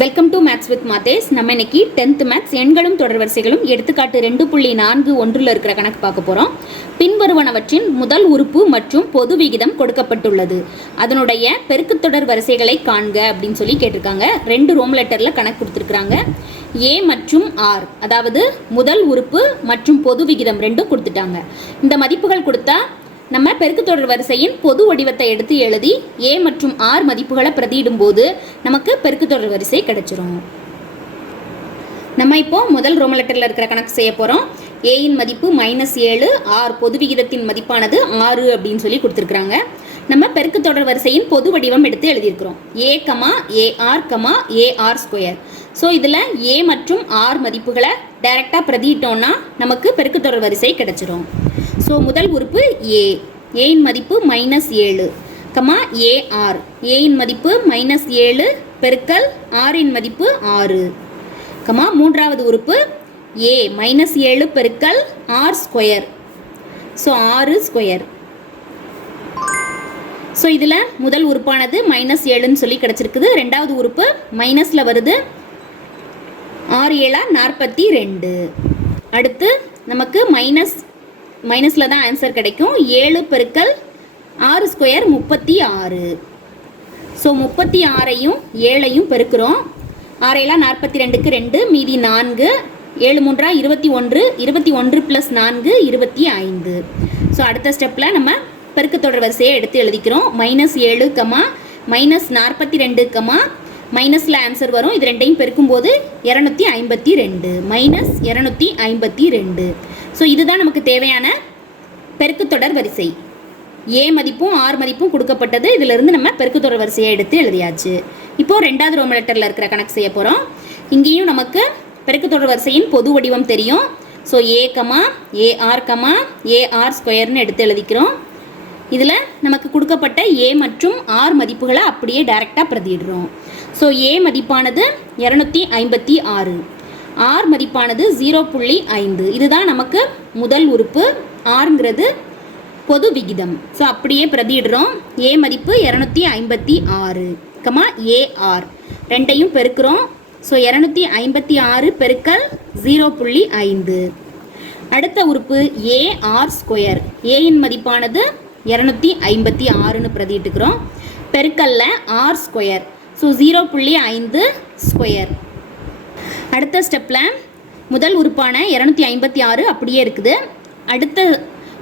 Welcome to maths with Mathesh நம்ம இன்னைக்கு tenth maths எண்களும் தொடர் வரிசைகளும் எடுத்துக்காட்டு ரெண்டு புள்ளி நான்கு ஒன்றில் இருக்கிற கணக்கு பார்க்க போகிறோம் பின்வருவனவற்றின் முதல் உறுப்பு மற்றும் பொது விகிதம் கொடுக்கப்பட்டுள்ளது. அதனுடைய பெருக்கு தொடர் வரிசைகளை காண்க அப்படின்னு சொல்லி கேட்டிருக்காங்க. ரெண்டு ரோம் லெட்டரில் கணக்கு கொடுத்துருக்குறாங்க. ஏ மற்றும் ஆர் அதாவது முதல் உறுப்பு மற்றும் பொது விகிதம் ரெண்டும் கொடுத்துட்டாங்க. இந்த மதிப்புகள் கொடுத்தா நம்ம பெருக்குத்தொடர் வரிசையின் பொது வடிவத்தை எடுத்து எழுதி ஏ மற்றும் ஆர் மதிப்புகளை பிரதியிடும் போது நமக்கு பெருக்குத்தொடர் வரிசை கிடைச்சிரும். நம்ம இப்போ முதல் ரோம லெட்டரில் இருக்கிற கணக்கு செய்ய போகிறோம் ஏயின் மதிப்பு மைனஸ் ஏழு ஆர் பொது விகிதத்தின் மதிப்பானது ஆறு அப்படின்னு சொல்லி கொடுத்துருக்குறாங்க. நம்ம பெருக்கு தொடர் வரிசையின் பொது வடிவம் எடுத்து எழுதியிருக்கிறோம். A comma AR comma AR square so இதில் ஏ மற்றும் ஆர் மதிப்புகளை டைரெக்டாக பிரதியிட்டோம்னா நமக்கு பெருக்கு தொடர் வரிசை கிடைச்சிரும். ஸோ முதல் உறுப்பு ஏ ஏயின் மதிப்பு மைனஸ் ஏழு கமா ஏஆர் ஏயின் மதிப்பு மைனஸ் ஏழு பெருக்கல் ஆரின் மதிப்பு ஆறு கமா மூன்றாவது உறுப்பு ஏ மைனஸ் ஏழு பெருக்கல் ஆர் ஸ்கொயர் ஸோ ஆறு ஸ்கொயர் ஸோ இதில் முதல் உறுப்பானது மைனஸ் ஏழுன்னு சொல்லி கிடச்சிருக்குது. ரெண்டாவது உறுப்பு மைனஸில் வருது ஆறு ஏழா நாற்பத்தி ரெண்டு. அடுத்து நமக்கு மைனஸ் மைனஸில் தான் ஆன்சர் கிடைக்கும். ஏழு பெருக்கல் ஆறு ஸ்கொயர் முப்பத்தி ஆறு. ஸோ முப்பத்தி ஆறையும் ஏழையும் பெருக்கிறோம். ஆறையெல்லாம் நாற்பத்தி ரெண்டுக்கு ரெண்டு மீதி நான்கு. ஏழு மூன்றா இருபத்தி ஒன்று இருபத்தி ஒன்று ப்ளஸ் நான்கு இருபத்தி ஐந்து. ஸோ அடுத்த ஸ்டெப்பில் நம்ம பெருக்கத்தொடர் வரிசையை எடுத்து எழுதிக்கிறோம். மைனஸ் ஏழு கமா மைனஸ் நாற்பத்தி ரெண்டு கமா மைனஸில் ஆன்சர் வரும். இது ரெண்டையும் பெருக்கும்போது இரநூத்தி ஐம்பத்தி ரெண்டு. மைனஸ் இரநூத்தி ஐம்பத்தி ரெண்டு. ஸோ இதுதான் நமக்கு தேவையான பெருக்குத்தொடர் வரிசை. ஏ மதிப்பும் ஆர் மதிப்பும் கொடுக்கப்பட்டது. இதிலிருந்து நம்ம பெருக்குத் தொடர் வரிசையை எடுத்து எழுதியாச்சு. இப்போ ரெண்டாவது ரோம லெட்டரில் இருக்கிற கணக்கு செய்ய போகிறோம் இங்கேயும் நமக்கு பெருக்குத் தொடர் வரிசையின் பொது வடிவம் தெரியும். So A comma AR comma AR ஸ்கொயர்னு எடுத்து எழுதிக்கிறோம். இதில் நமக்கு கொடுக்கப்பட்ட ஏ மற்றும் ஆர் மதிப்புகளை அப்படியே டைரெக்டாக பிரதியிடுறோம். ஸோ ஏ மதிப்பானது இரநூத்தி ஐம்பத்தி ஆறு. ஆர் மதிப்பானது ஜீரோ புள்ளி ஐந்து. இதுதான் நமக்கு முதல் உறுப்பு. ஆறுங்கிறது பொது விகிதம். ஸோ அப்படியே பிரதிடுறோம் ஏ மதிப்பு இரநூத்தி ஐம்பத்தி ஆறு. கமா ஏஆர் ரெண்டையும் பெருக்கிறோம். ஸோ இரநூத்தி ஐம்பத்தி ஆறு பெருக்கல் ஜீரோ புள்ளி ஐந்து. அடுத்த உறுப்பு ஏஆர் ஸ்கொயர் ஏயின் மதிப்பானது இரநூத்தி ஐம்பத்தி ஆறுன்னு பிரதிட்டுக்கிறோம் பெருக்கல்ல ஆர் ஸ்கொயர் ஸோ ஜீரோ புள்ளி ஐந்து ஸ்கொயர் அடுத்த ஸ்டெப்பில் முதல் உறுப்பான இரநூத்தி ஐம்பத்தி ஆறு அப்படியே இருக்குது. அடுத்த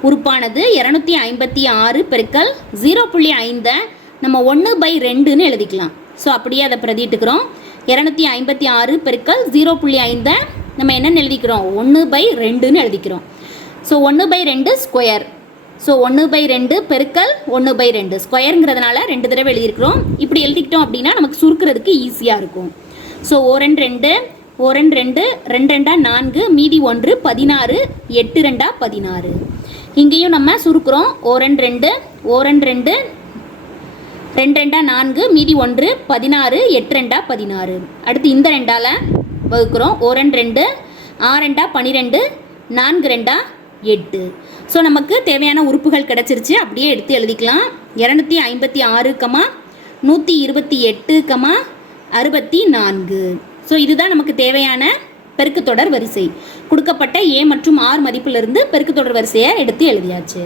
உறுப்பானது இரநூத்தி ஐம்பத்தி ஆறு பெருக்கல் ஜீரோ புள்ளி ஐந்தை நம்ம ஒன்று பை ரெண்டுன்னு எழுதிக்கலாம். ஸோ அப்படியே அதை பிரதிட்டுக்கிறோம் இரநூத்தி ஐம்பத்தி ஆறு பெருக்கல் ஜீரோ புள்ளி ஐந்தை நம்ம என்னென்னு எழுதிக்கிறோம்? ஒன்று பை ரெண்டுன்னு எழுதிக்கிறோம். ஸோ ஒன்று பை ரெண்டு ஸ்கொயர் ஸோ ஒன்று பை ரெண்டு பெருக்கல் ஒன்று பை ரெண்டு. ஸ்கொயருங்கிறதுனால ரெண்டு தடவை எழுதியிருக்கிறோம். இப்படி எழுதிக்கிட்டோம் அப்படின்னா நமக்கு சுருக்கிறதுக்கு ஈஸியாக இருக்கும். ஸோ ஓரன் ரெண்டு ஓரன் ரெண்டு ரெண்டு ரெண்டா நான்கு மீதி ஒன்று பதினாறு எட்டு ரெண்டா பதினாறு. இங்கேயும் நம்ம சுருக்குறோம். ஓரன் ரெண்டு ஓரன் ரெண்டு ரெண்டு ரெண்டா நான்கு மீதி ஒன்று பதினாறு எட்டு ரெண்டா பதினாறு. அடுத்து இந்த ரெண்டால் வகுக்கிறோம். ஓரன் ரெண்டு ஆரெண்டா பன்னிரெண்டு நான்கு ரெண்டா எட்டு. ஸோ நமக்கு தேவையான உறுப்புகள் கிடச்சிருச்சு. அப்படியே எடுத்து எழுதிக்கலாம். இரநூத்தி ஐம்பத்தி ஆறு கமா நூற்றி இருபத்தி எட்டு கமா அறுபத்தி நான்கு. ஸோ இதுதான் நமக்கு தேவையான பெருக்குத்தொடர் வரிசை. கொடுக்கப்பட்ட ஏ மற்றும் ஆர் மதிப்பிலிருந்து பெருக்குத்தொடர் வரிசையை எடுத்து எழுதியாச்சு.